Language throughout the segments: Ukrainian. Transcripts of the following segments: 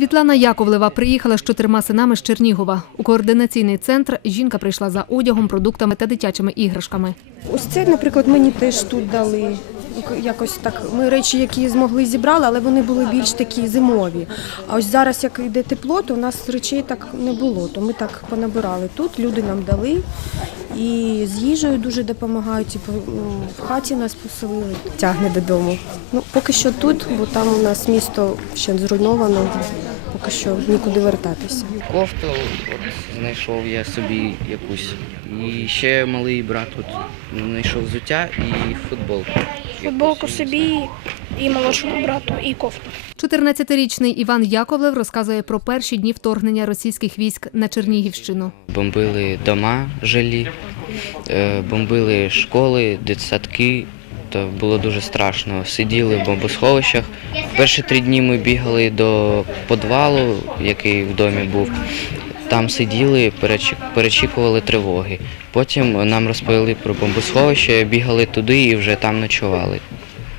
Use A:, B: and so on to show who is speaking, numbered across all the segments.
A: Світлана Яковлева приїхала з чотирма синами з Чернігова. У координаційний центр жінка прийшла за одягом, продуктами та дитячими іграшками.
B: Ось це, наприклад, мені теж тут дали. Якось так. Ми речі, які змогли зібрали, але вони були більш такі зимові. А ось зараз, як йде тепло, то у нас речей так не було. То ми так понабирали тут. Люди нам дали і з їжею дуже допомагають. Типу, ну, в хаті нас поселили, тягне додому. Ну, поки що тут, бо там у нас місто ще зруйновано, поки що нікуди вертатися.
C: Кофту от, знайшов я собі якусь. І ще малий брат от, знайшов взуття і футболку.
D: Футболку собі і молодшому брату, і кофту.
A: 14-річний Іван Яковлев розказує про перші дні вторгнення російських військ на Чернігівщину.
C: Бомбили дома жилі, е, бомбили школи, дитсадки. То було дуже страшно. Сиділи в бомбосховищах. Перші три дні ми бігали до підвалу, який в домі був. Там сиділи, перечікували тривоги. Потім нам розповіли про бомбосховище, бігали туди і вже там ночували.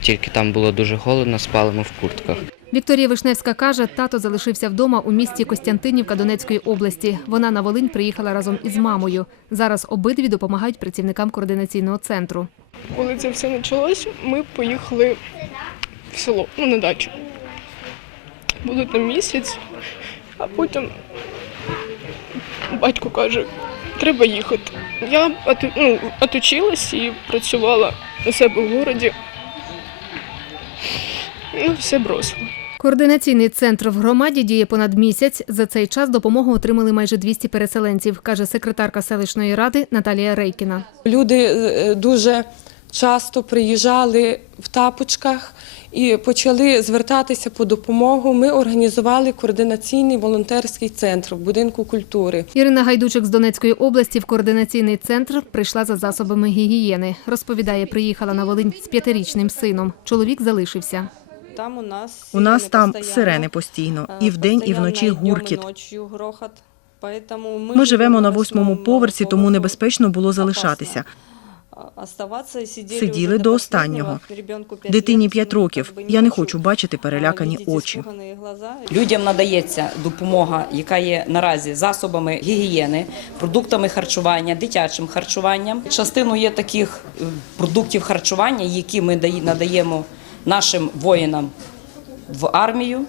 C: Тільки там було дуже холодно, спали ми в куртках.
A: Вікторія Вишневська каже, тато залишився вдома у місті Костянтинівка Донецької області. Вона на Волинь приїхала разом із мамою. Зараз обидві допомагають працівникам координаційного центру.
D: Коли це все почалось, ми поїхали в село, ну на дачу. Були там місяць, а потім батько каже, треба їхати. Я ну, отучилась і працювала у себе в городі. Ну, все бросила.
A: Координаційний центр в громаді діє понад місяць. За цей час допомогу отримали майже 200 переселенців, каже секретарка селищної ради Наталія Рейкіна.
E: Люди е, дуже часто приїжджали в тапочках і почали звертатися по допомогу. Ми організували координаційний волонтерський центр в будинку культури.
A: Ірина Гайдучик з Донецької області в координаційний центр прийшла за засобами гігієни. Розповідає, приїхала на Волинь з п'ятирічним сином. Чоловік залишився.
F: Там у нас
G: У нас там
F: постійно,
G: сирени постійно,
F: е,
G: і вдень, і вночі гуркіт.
F: ми,
G: живемо на восьмому поверсі, тому небезпечно було залишатися.
F: Сиділи,
G: до останнього.
F: П'ять
G: Дитині
F: лет,
G: 5
F: ну,
G: років. Я не
F: хочу,
G: бачити перелякані очі.
F: глаза.
H: Людям надається допомога, яка є наразі засобами гігієни, продуктами харчування, дитячим харчуванням. Частину є таких е, продуктів харчування, які ми дає- надаємо нашим воїнам в армію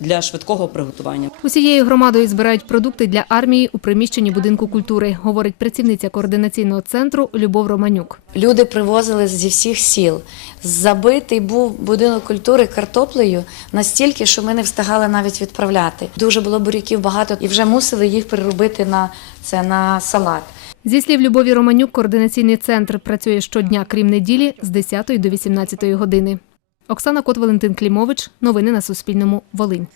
H: для швидкого приготування.
A: Усією громадою збирають продукти для армії у приміщенні будинку культури, говорить працівниця координаційного центру Любов Романюк.
I: Люди привозили зі всіх сіл. Забитий був будинок культури картоплею настільки, що ми не встигали навіть відправляти. Дуже було буряків багато і вже мусили їх переробити на це на салат.
A: Зі слів Любові Романюк, координаційний центр працює щодня, крім неділі, з 10 до 18 години. Оксана Кот, Валентин Клімович. Новини на Суспільному. Волинь.